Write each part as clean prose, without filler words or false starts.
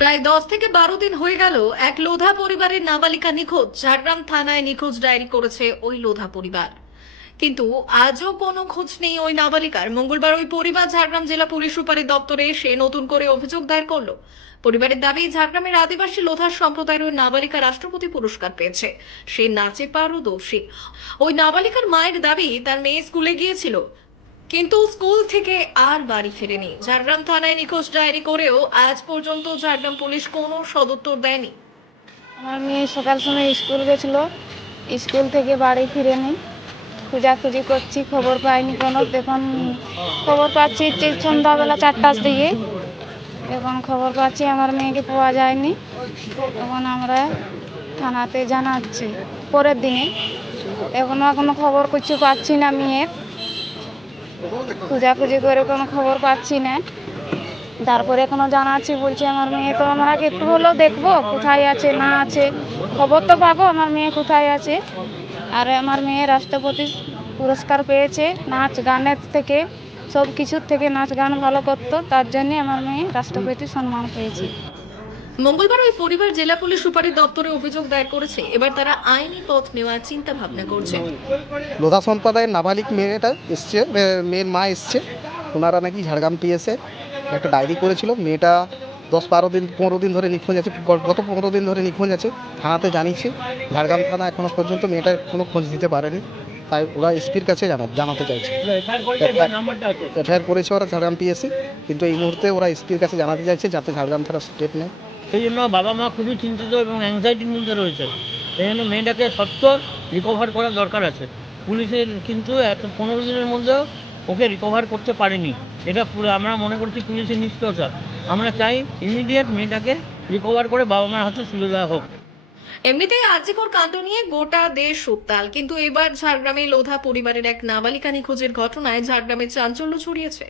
প্রায় 10 থেকে 12 দিন হয়ে গেল এক লোধা পরিবারের নাবালিকা নিখোঁজ। ঝাড়গ্রাম থানায় নিখোঁজ ডায়েরি করেছে ওই লোধা পরিবার, কিন্তু আজও কোনো খোঁজ নেই ওই নাবালিকার। মঙ্গলবার ওই পরিবার ঝাড়গ্রাম জেলা পুলিশ সুপারের দপ্তরে এসে নতুন করে অভিযোগ দায়ের করলো। পরিবারের দাবি, ঝাড়গ্রামের আদিবাসী লোধা সম্প্রদায়ের ওই নাবালিকা রাষ্ট্রপতি পুরস্কার পেয়েছে, সে নাচে পারদর্শী। ওই নাবালিকার মায়ের দাবি, তার মেয়ে স্কুলে গিয়েছিল, কিন্তু স্কুল থেকে আর বাড়ি ফেরেনি। ঝাড়গ্রাম থানায় নিখোঁজ ডায়েরি করেও আজ পর্যন্ত ঝাড়গ্রাম পুলিশ কোনো সদুত্তর দেয়নি। আমার মেয়ে সকাল সময় স্কুল গেছিল, স্কুল থেকে বাড়ি ফিরেনি। খোঁজাখুঁজি করছি, খবর পাইনি কোনো। এখন খবর পাচ্ছি সন্ধ্যাবেলা 4টার দিকে, এখন খবর পাচ্ছি আমার মেয়েকে পাওয়া যায়নি। তখন আমরা থানাতে জানাচ্ছি পরের দিনে, এখনো খবর কিছু পাচ্ছি না মেয়ের। খোঁজাখুঁজি করে কোনো খবর পাচ্ছি না। তারপরে এখনো জানাচ্ছি, বলছি আমার মেয়ে তো আমরা একটু হলেও দেখবো কোথায় আছে না আছে, খবর তো পাবো আমার মেয়ে কোথায় আছে। আর আমার মেয়ে রাষ্ট্রপতি পুরস্কার পেয়েছে নাচ গানের থেকে, সব কিছুর থেকে নাচ গান ভালো করতো, তার জন্যে আমার মেয়ে রাষ্ট্রপতি সম্মান পেয়েছে। মঙ্গলবার ওই পরিবার জেলা পুলিশ সুপারের দপ্তরে অভিযোগ দায়ের করেছে। এবার তারা আইনি পথ নেওয়ার চিন্তা ভাবনা করছে। লোধা সম্প্রদায়ের নাবালিক মেয়েটা এসছে, মেয়ের মা এসছে। ওনারা নাকি ঝাড়গ্রাম পিএসে একটা ডায়েরি করেছিল। মেয়েটা 10-12-15 দিন ধরে নিখোঁজ আছে, গত 15 দিন ধরে নিখোঁজ আছে। থানাতে জানিয়েছি, ঝাড়গ্রাম থানা এখনও পর্যন্ত মেয়েটার কোনো খোঁজ দিতে পারেনি। তাই ওরা এসপির কাছে জানাতে চাইছে। এফআইআর করেছে ওরা ঝাড়গ্রাম পিএসে, কিন্তু এই মুহূর্তে ওরা এসপির কাছে জানাতে চাইছে যাতে ঝাড়গ্রাম থানা স্টেপ নেয়। সেই জন্য বাবা মা খুবই চিন্তিত এবং অ্যাংজাইটির মধ্যে রয়েছে। সেই জন্য মেয়েটাকে সত্য রিকভার করার দরকার আছে। পুলিশের কিন্তু 15 দিনের মধ্যেও ওকে রিকভার করতে পারেনি। এটা পুরো আমরা মনে করছি পুলিশের নিষ্ঠুরতা। আমরা চাই ইমিডিয়েট মেয়েটাকে রিকভার করে বাবা মার হাতে তুলে দেওয়া হোক। এমনিতেই আরজিকর কাণ্ড নিয়ে গোটা দেশ উত্তাল, কিন্তু এবার ঝাড়গ্রামে লোধা পরিবারের এক নাবালিকা নিখোঁজের ঘটনায় ঝাড়গ্রামে চাঞ্চল্য ছড়িয়েছে।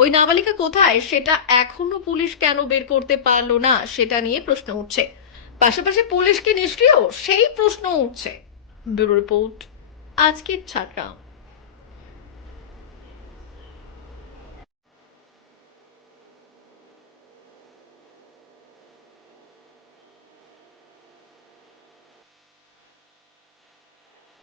ওই নাবালিকা কোথায় সেটা এখনো পুলিশ কেন বের করতে পারলো না, সেটা নিয়ে প্রশ্ন উঠছে। পাশাপাশি পুলিশ কি নিষ্ক্রিয়, সেই প্রশ্ন উঠছে। ব্যুরো রিপোর্ট, আজকের ঝাড়গ্রাম।